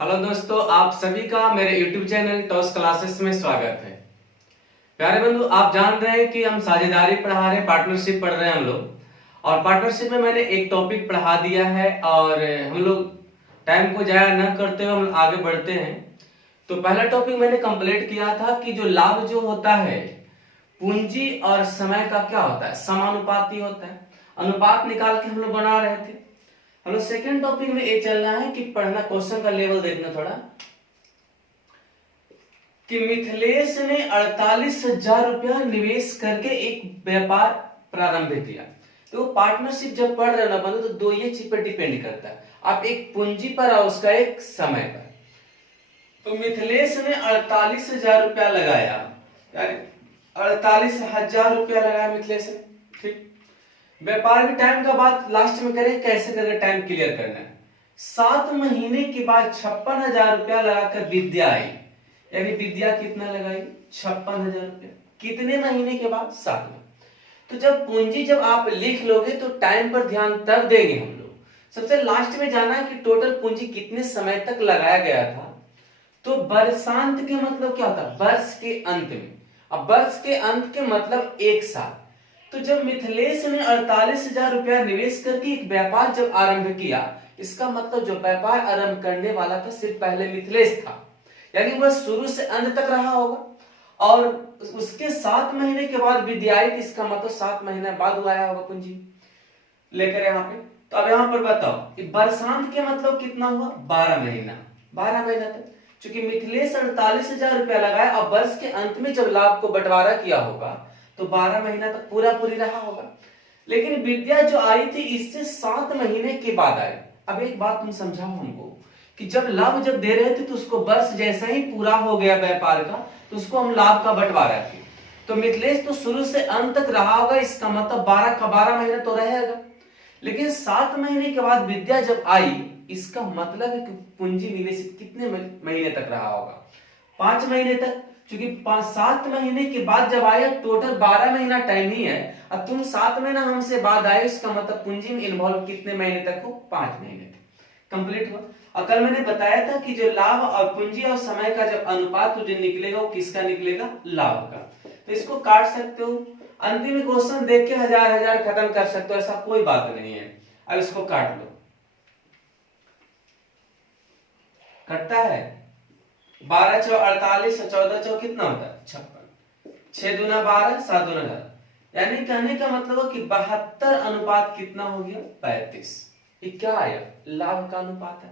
Hello दोस्तों, आप सभी का मेरे YouTube चैनल टॉस क्लासेस में स्वागत है। प्यारे बंधु, आप जान रहे हैं कि हम साझेदारी पढ़ा रहे हैं, पार्टनरशिप पढ़ रहे हैं हम लोग। और पार्टनरशिप में मैंने एक टॉपिक पढ़ा दिया है और हम लोग टाइम को जाया न करते हुए हम आगे बढ़ते हैं। तो पहला टॉपिक मैंने कंप्लीट किया था कि जो लाभ जो होता है पूंजी और समय का क्या होता है, समानुपाती होता है। अनुपात निकाल के हम लोग बना रहे थे। हम लोग सेकेंड टॉपिक में ये चलना है कि पढ़ना, क्वेश्चन का लेवल देखना थोड़ा, कि मिथिलेश ने 48,000 रुपया निवेश करके एक व्यापार प्रारंभ किया। तो पार्टनरशिप जब पढ़ रहे हो ना बंधु, तो दो ये चीज पर डिपेंड करता है, आप एक पूंजी पर और उसका एक समय पर। तो मिथिलेश ने 48,000 रुपया लगाया, यानी 48,000 रुपया लगाया मिथिलेश ने। ठीक, व्यापार भी टाइम का बात लास्ट में करें, कैसे करके टाइम क्लियर करना है। 7 महीने के बाद 56,000 रुपया लगाकर विद्या आई, यानी विद्या कितना लगाई, 56,000 रुपया। कितने महीने के बाद, 7 महीने। तो जब पूंजी जब आप लिख लोगे तो टाइम पर ध्यान तब देंगे हम लोग। सबसे लास्ट में जाना है कि टोटल पूंजी कितने समय तक लगाया गया था। तो वर्षांत के मतलब क्या होता है, वर्ष के अंत में। अब वर्ष के अंत के मतलब एक साल। तो जब मिथिलेश ने 48,000 रुपया निवेश करके एक व्यापार जब आरंभ किया, इसका मतलब जो व्यापार आरंभ करने वाला था सिर्फ पहले मिथिलेश था, यानी वह शुरू से अंत तक रहा होगा। और उसके 7 महीने के बाद विद्यायित, इसका मतलब 7 महीने बाद वो आया होगा पूंजी लेकर यहाँ पे। तो अब यहाँ पर बताओ कि वर्षांत के मतलब कितना हुआ, 12 महीना, 12 महीना तक। चूंकि मिथिलेश 48,000 रुपया लगाया और वर्ष के अंत में जब लाभ को बंटवारा किया होगा तो 12 महीना तक पूरा पूरी रहा होगा। लेकिन विद्या जो आई थी इससे 7 महीने के बाद आई। अब एक बात तुम समझाओ हमको कि जब लाभ जब दे रहे थे तो उसको वर्ष जैसा ही पूरा हो गया व्यापार का, तो उसको हम लाभ का बंटवारा किए। तो मिथिलेश तो शुरू से अंत तक रहा होगा, इसका मतलब 12 का 12 महीने तो रहेगा। लेकिन 7 महीने के बाद विद्या जब आई, इसका मतलब है कि पूंजी निवेशित कितने महीने तक रहा होगा, 5 महीने तक। क्योंकि 7 महीने के बाद जब आया, टोटल 12 महीना टाइम ही है। अब तुम 7 महीना हमसे बाद आए, इसका मतलब पूंजी में इन्वॉल्व कितने महीने तक हो, 5 महीने तक कंप्लीट हुआ। और कल मैंने बताया था कि जो लाभ और पूंजी और समय का जब अनुपात जो निकलेगा वो किसका निकलेगा, लाभ का। तो इसको काट सकते हो, अंतिम क्वेश्चन देख के हजार हजार खत्म कर सकते हो, ऐसा कोई बात नहीं है। अब इसको काट लो, कटता है 12 चौ 48, 14 चौ कितना होता है, 56, 6 दूना 12, 7 दूना 10, यानी कहने का मतलब है कि 72 अनुपात कितना हो गया, 35। ये क्या आया, लाभ का अनुपात है।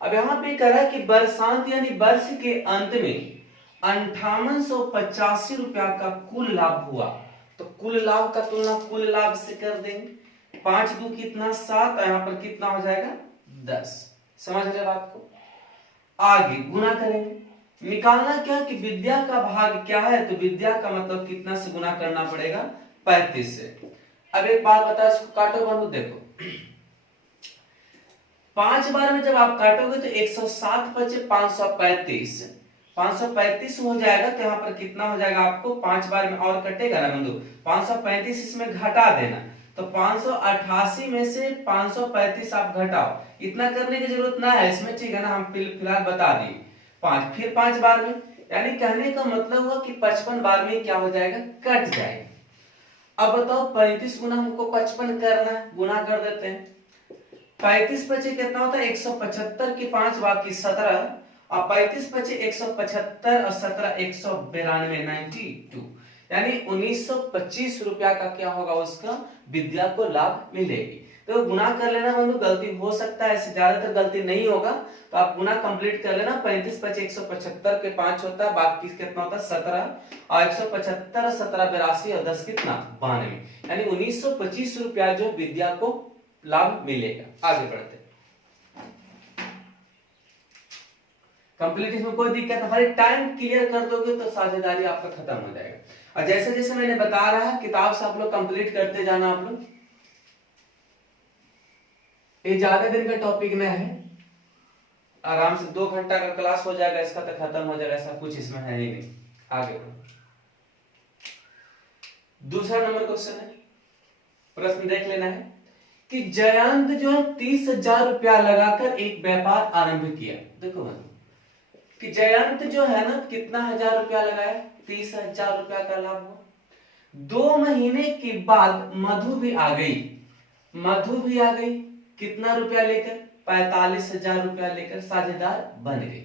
अब यहाँ पे कह रहा है कि वर्षांत यानी वर्ष के अंत में 5885 रुपया का कुल लाभ हुआ। तो कुल लाभ का तुलना कुल लाभ से कर देंगे, 5 दू कितना 7, यहाँ पर कितना हो जाएगा 10। समझ रहे बात को। आगे गुना करेंगे, निकालना क्या कि विद्या का भाग क्या है, तो विद्या का मतलब कितना से गुना करना पड़ेगा, 35 से। अब एक बात बताओ, इसको काटो बंधु, देखो 5 बार में जब आप काटोगे तो 107 बचे 535, 535 हो जाएगा। तो यहाँ पर कितना हो जाएगा आपको, 5 बार में और कटेगा ना बंधु, 535 इसमें घटा देना। तो 588 में से 535 आप घटाओ, इतना करने की जरूरत ना है इसमें, ठीक है ना, हम फिलहाल बता दिए 5, फिर 5 बार में, यानी कहने का मतलब हुआ कि 55 बार में क्या हो जाएगा, कट जाएगा। अब बताओ 35 गुना हमको 55 करना है, गुना कर देते हैं। 35 बचे कितना होता है, 175 के 5 बाकी 17, और 35 बचे 175 और 17 192, 92, यानी 1925 रुपया का क्या होगा, उसका विद्या को लाभ मिलेगी। तो गुना कर लेना बंधु, गलती हो सकता है, ऐसे ज्यादातर गलती नहीं होगा। तो आप गुना कंप्लीट कर लेना, 35 बचे 175 के 5 होता है, बाकी कितना होता है 17, और 175 17 82 और 10 कितना 92, यानी 1925 रुपया जो विद्या को लाभ मिलेगा। आगे बढ़ते कंप्लीट, इसमें कोई दिक्कत नहीं, टाइम क्लियर कर दोगे तो साझेदारी आपका खत्म हो जाएगा। और जैसे जैसे मैंने बता रहा है, किताब से आप लोग कंप्लीट करते जाना आप लोग। ये ज्यादा दिन का टॉपिक न है, आराम से 2 घंटा का क्लास हो जाएगा, इसका तो खत्म हो जाएगा, ऐसा कुछ इसमें है ही नहीं। आगे दूसरा नंबर क्वेश्चन है, प्रश्न देख लेना है कि जयंत जो है 30,000 रुपया लगाकर एक व्यापार आरंभ किया। देखो बंधु कि जयंत जो है ना कितना 1,000 रुपया लगाया, 30,000 रुपया का लाभ हुआ। 2 महीने के बाद मधु भी आ गई, मधु भी आ गई कितना रुपया लेकर, 45,000 रुपया लेकर साझेदार बन गई।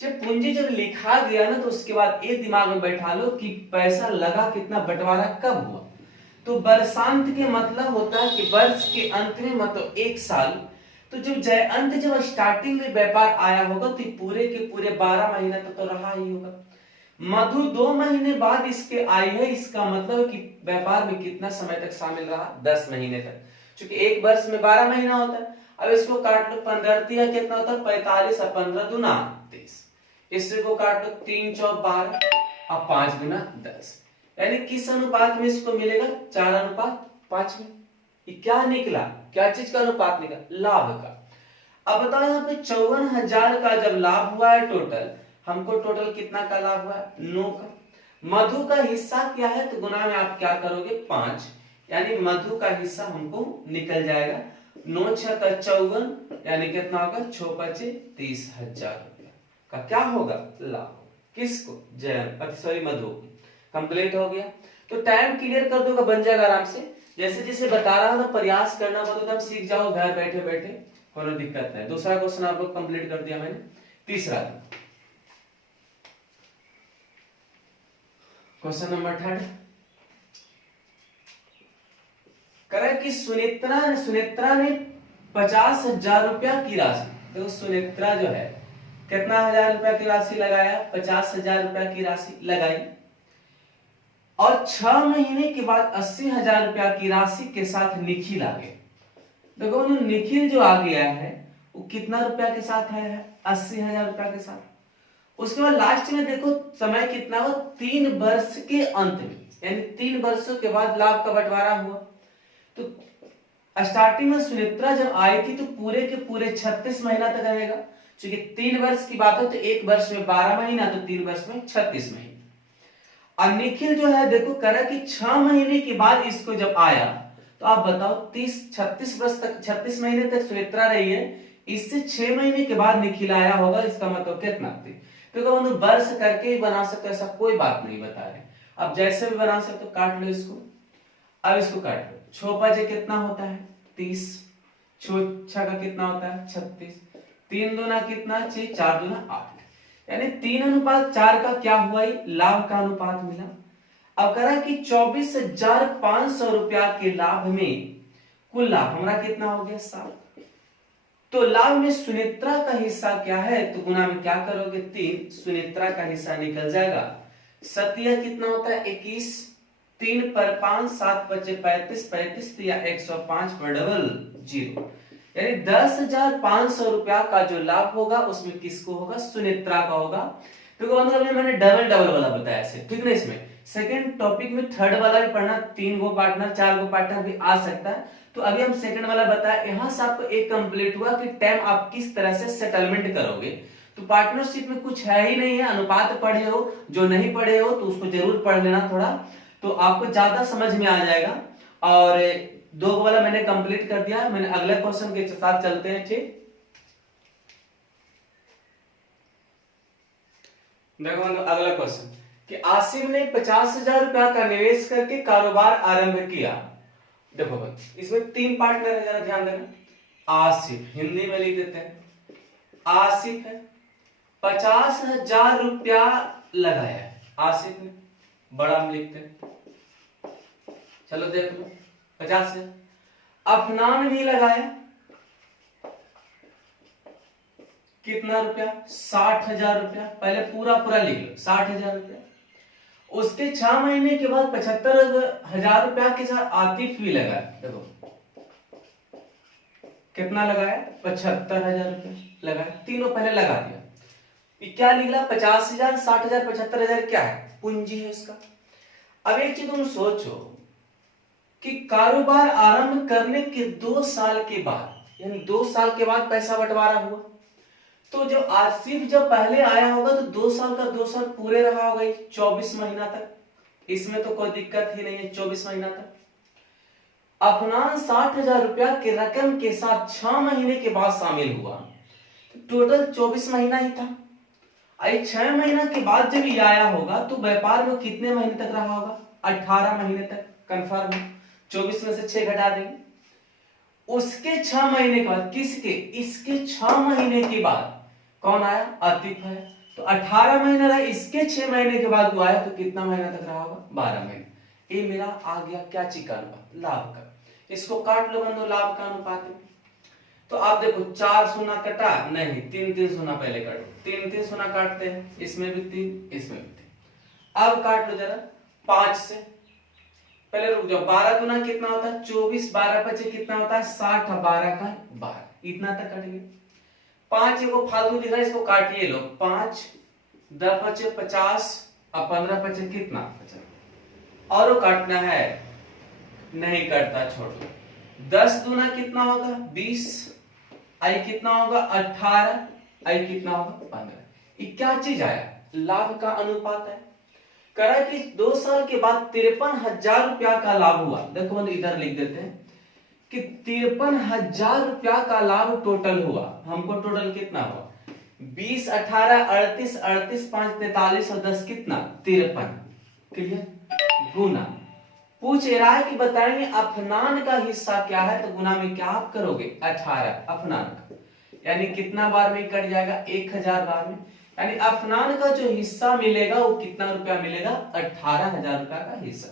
जब पूंजी जब लिखा गया ना तो उसके बाद ये दिमाग में बैठा लो कि पैसा लगा कितना, बंटवारा कब हुआ। तो वर्षांत के मतलब होता है कि वर्ष के अंत में, मतलब 1 साल। तो जब जयंत जब स्टार्टिंग में व्यापार आया होगा तो पूरे के पूरे 12 महीना तक तो रहा ही होगा। मधु 2 महीने बाद इसके आई है, इसका मतलब कि व्यापार में कितना समय तक शामिल रहा, 10 महीने तक। क्योंकि एक वर्ष में 12 महीना होता है। अब इसको काट लो, 15 दिया कितना होता है 45 और 15 दूना 30। इससे को काट लो 3 चौक 12 और 5 दूना 10। यानी किस अनुपात में इसको मिलेगा, 4:5 में। ये क्या निकला, क्या चीज का अनुपात निकला, लाभ का। अब बताओ यहाँ पे 54,000 का जब लाभ हुआ है टोटल, हमको टोटल कितना का लाभ हुआ है, 9 का। मधु का हिस्सा क्या है तो गुना में आप क्या करोगे 5, यानी मधु का हिस्सा हमको निकल जाएगा 9 6 का 54, यानी कितना होगा 6 5 30,000 रुपया का क्या होगा लाभ। किसको, जयंत सॉरी मधु। कंप्लीट हो गया। तो टाइम क्लियर कर दोगे, बन जाएगा आराम से। जैसे जैसे बता रहा था प्रयास करना मतलब तब सीख जाओ घर बैठे बैठे, कोई दिक्कत नहीं। दूसरा क्वेश्चन आप लोग कंप्लीट कर दिया मैंने। तीसरा क्वेश्चन नंबर 3 कह कि सुनेत्रा ने 50,000 रुपया की राशि, तो सुनेत्रा जो है कितना 1,000 रुपया की राशि लगाया, 50,000 रुपया की राशि लगाई और 6 महीने के बाद 80,000 रुपया की राशि के साथ निखिल आ गए। देखो निखिल जो आ गया है वो कितना रुपया के साथ आया है, 80,000 रुपया के साथ। उसके बाद लास्ट में देखो समय कितना हो, 3 वर्ष के अंत में, यानी 3 वर्षों के बाद लाभ का बंटवारा हुआ। तो स्टार्टिंग में सुनेत्रा जब आई थी तो पूरे के पूरे 36 महीना तक रहेगा, क्योंकि 3 वर्ष की बात है तो 1 वर्ष में 12 महीना, तो 3 वर्ष में 36 महीना। और निखिल जो है देखो कह रहा कि 6 महीने के बाद इसको जब आया, तो आप बताओ 36 वर्ष तक, 36 महीने तक सुनेत्रा रही है, इससे 6 महीने के बाद निखिल आया होगा, इसका मतलब कितना थी। तो वर्ष करके ही बना सकते, ऐसा कोई बात नहीं बता रहे। अब जैसे भी बना सकते, काट लो इसको। अब इसको काट लो, 6 5 कितना होता है 30, 6 का कितना होता है 36, 3 दूना कितना 6, 4 दूना 8, यानी 3:4 का क्या हुआ, लाभ का अनुपात मिला। अब कह रहा कि 24,500 रुपया के लाभ में कुल लाभ हमारा कितना हो गया 7। तो लाभ में सुनेत्रा का हिस्सा क्या है, तो गुना में क्या करोगे 3, सुनेत्रा का हिस्सा निकल जाएगा। सत्या कितना होता है 21, 3 पर 5, 7 5 35, 35 या 105 पर डबल 0, यानी 10,500 रुपया का जो लाभ होगा उसमें किसको होगा, सुनेत्रा का होगा। तो मैंने डबल डबल वाला बताया ऐसे, ठीक ना। इसमें सेकंड टॉपिक में थर्ड वाला भी पढ़ना, 3 गो पार्टनर 4 गो पार्टनर भी आ सकता है। तो अभी हम सेकंड वाला बताया, यहां से आपको एक कंप्लीट हुआ कि टाइम आप किस तरह से सेटलमेंट करोगे। तो पार्टनरशिप में कुछ है ही नहीं है, अनुपात पढ़े हो, जो नहीं पढ़े हो तो उसको जरूर पढ़ लेना थोड़ा, तो आपको ज्यादा समझ में आ जाएगा। और 2 वाला मैंने कंप्लीट कर दिया, मैंने अगले क्वेश्चन के साथ चलते हैं। ठीक, देखो अगला क्वेश्चन कि आसिम ने 50,000 रुपया का निवेश करके कारोबार आरंभ किया। देखो भाई इसमें 3 पार्टनर है, जरा ध्यान देना। आसिफ, हिंदी में लिख देते हैं, आसिफ है 50,000 रुपया लगाया, आसिफ ने, बड़ा हम लिखते हैं, चलो देख लो 50 है। अफनान भी लगाया कितना रुपया, 60,000 रुपया, पहले पूरा पूरा लिख लो 60,000 रुपया। उसके 6 महीने के बाद 75,000 रुपया के साथ आतिफ भी लगाया। देखो कितना लगाया, 75,000 रुपया लगाया, तीनों पहले लगा दिया। क्या निकला, 50,000, 60,000, 75,000 क्या है, पूंजी है इसका। अब एक चीज तुम सोचो कि कारोबार आरंभ करने के 2 साल के बाद, यानी 2 साल के बाद पैसा बंटवारा हुआ, तो जब आसिफ जब पहले आया होगा तो 2 साल का 2 साल पूरे रहा होगा 24 महीना तक, इसमें तो कोई दिक्कत ही नहीं है 24 महीना तक। अफनान 60,000 रुपया की रकम के साथ 6 महीने के बाद शामिल हुआ, तो टोटल 24 महीना ही था। आई 6 महीना के बाद जब ये आया होगा तो व्यापार में कितने महीने तक रहा होगा? 18 महीने तक। कंफर्म है? 24 में से 6 घटा देंगे। उसके 6 महीने के बाद किसके? इसके 6 महीने के बाद कौन आया? आतिफ है। तो 18 महीने रहा, इसके 6 महीने के बाद वो आया तो कितना महीना तक रहा होगा? 12 महीने। ये मेरा आ गया क्या चीज का अनुपात? लाभ का। इसको काट लो बंधु, लाभ का अनुपात में। तो आप देखो 4 शून्य कटा नहीं, 3 शून्य पहले काटो, 3 शून्य काटते हैं, इसमें भी 3, इसमें भी 3। अब काट लो जरा 5 से, पहले रुक जाओ। 12 दूना कितना होता है? 24, 12 पचे कितना होता है? 60, 12 का 12, इतना तक कट गया। 5 को फालतू दिख रहा है, इसको काटिए लो। 5 10 पचे 50 और 15 पचे कितना? 50। और वो काटना है? नहीं काटता, छोड़ दो। 10 दूना कितना होगा? 20, आई कितना होगा? 18, आई कितना होगा? 15। ये क्या चीज आया? लाभ का अनुपात है। करा कि 2 साल के बाद 53,000 रुपया का लाभ हुआ। देखो बंधु इधर लिख देते हैं कि 53,000 रुपया का लाभ टोटल हुआ। हमको टोटल कितना हुआ? 20, 18, 38, 38, 5, 43 और 10 कितना? 53। क्लियर? गुना पूछ रहा है कि बताएंगे अफनान का हिस्सा क्या है, तो गुना में क्या आप करोगे? 18 अफनान का, यानी कितना बार में कट जाएगा? 1000 बार में। यानी अफनान का जो हिस्सा मिलेगा वो कितना रुपया मिलेगा? 18,000 रुपया का हिस्सा।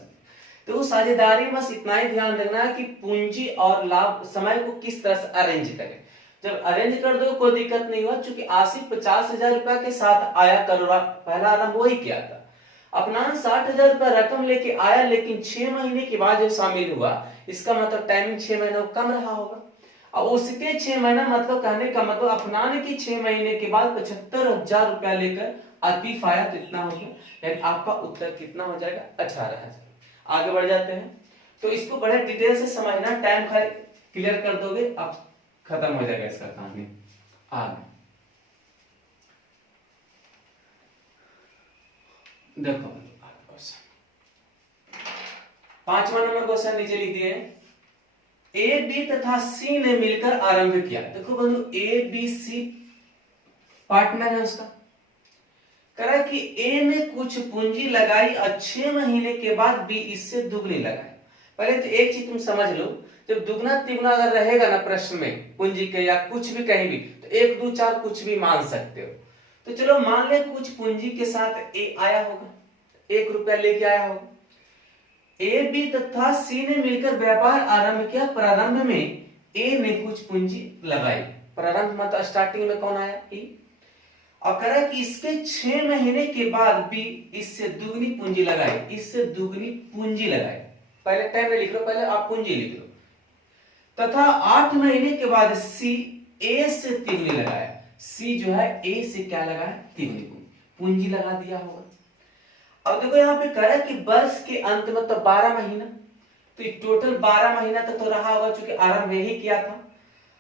तो साझेदारी बस इतना ही ध्यान रखना है कि पूंजी और लाभ समय को किस तरह से अरेंज करें। जब अरेंज कर दो कोई दिक्कत नहीं हुआ, क्योंकि आसिफ 50,000 रुपया के साथ आया, करोड़ा पहला आरंभ वही किया था। अफनान 60,000 रुपया रकम लेके आया, लेकिन 6 महीने के बाद जो शामिल हुआ, इसका मतलब टाइमिंग 6 महीना कम रहा होगा। और उसके 6 महीना मतलब कहने का मतलब अफनान की 6 महीने के बाद 75,000 रुपया लेकर आतिफ आया, तो इतना हो गया। यानी आपका उत्तर कितना हो जाएगा? 18,000। आगे बढ़ जाते हैं। तो इसको बड़े डिटेल से समझना, टाइम खाली क्लियर कर दोगे अब खत्म हो जाएगा इसका कहानी। आगे देखो 5वां नंबर क्वेश्चन नीचे लिख दिए। ए बी तथा सी ने मिलकर आरंभ किया। देखो बंधु ए बी सी पार्टनर है उसका। करा कि ए ने कुछ पूंजी लगाई और 6 महीने के बाद बी इससे दुगनी लगाई। पहले तो एक चीज तुम समझ लो, जब दुगना तिगुना अगर रहेगा ना प्रश्न में पूंजी के या कुछ भी कहीं भी, तो 1 2 4 कुछ भी मान सकते हो। तो चलो मान ले कुछ पूंजी के साथ ए आया होगा, 1 रुपया लेके आया होगा। ए बी तथा सी ने मिलकर व्यापार आरंभ किया। प्रारंभ में ए ने कुछ पूंजी लगाई। प्रारंभ मतलब स्टार्टिंग में कौन आया? ए। और कह रहा है कि इसके 6 महीने के बाद बी इससे दुगनी पूंजी लगाई, इससे दुगनी पूंजी लगाई। पहले टाइम में लिख लो, पहले आप पूंजी लिख लो। तथा 8 महीने के बाद सी ए से तिगुनी लगाया। सी जो है ए से क्या लगाया? तिगुनी पूंजी लगा दिया होगा। अब देखो यहाँ पे कह रहा है कि वर्ष के अंत में तो 12 महीना, तो टोटल 12 महीना तक तो रहा होगा, चूंकि आरंभ यही किया था।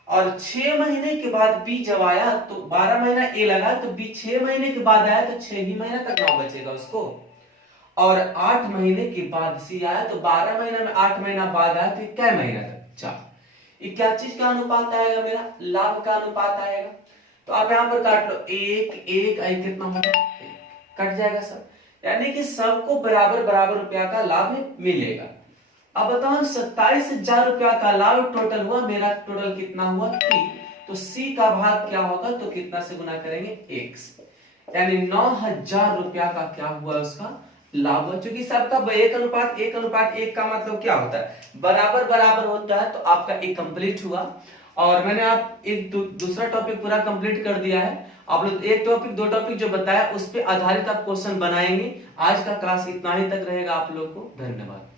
और 6 महीने के बाद बी जब आया तो 12 महीना ए लगा, तो बी 6 महीने के बाद आया तो 6 ही महीना तक ना बचेगा उसको। और 8 महीने के बाद सी आया तो 12 महीना में 8 महीना बाद आया तो क्या महीना तक? 4। ये क्या चीज का अनुपात आएगा? मेरा लाभ का अनुपात आएगा। तो आप यहाँ पर काट लो, 1 1 आई कितना होगा? कट जाएगा सब। यानी कि सबको बराबर बराबर रुपया का लाभ मिलेगा। अब बताओ 27,000 रुपया का लाभ टोटल हुआ, मेरा टोटल कितना हुआ? 3। तो सी का भाग क्या होगा? तो कितना से गुना करेंगे? 1 से। यानी 9,000 रुपया का क्या हुआ? उसका लाभ हुआ। क्योंकि सबका 1:1 का मतलब क्या होता है? बराबर बराबर होता है। तो आपका एक कंप्लीट हुआ। और मैंने आप एक दूसरा टॉपिक पूरा कंप्लीट कर दिया है। आप लोग 1 टॉपिक 2 टॉपिक जो बताया उस पे आधारित आप क्वेश्चन बनाएंगे। आज का क्लास इतना ही तक रहेगा। आप लोग को धन्यवाद।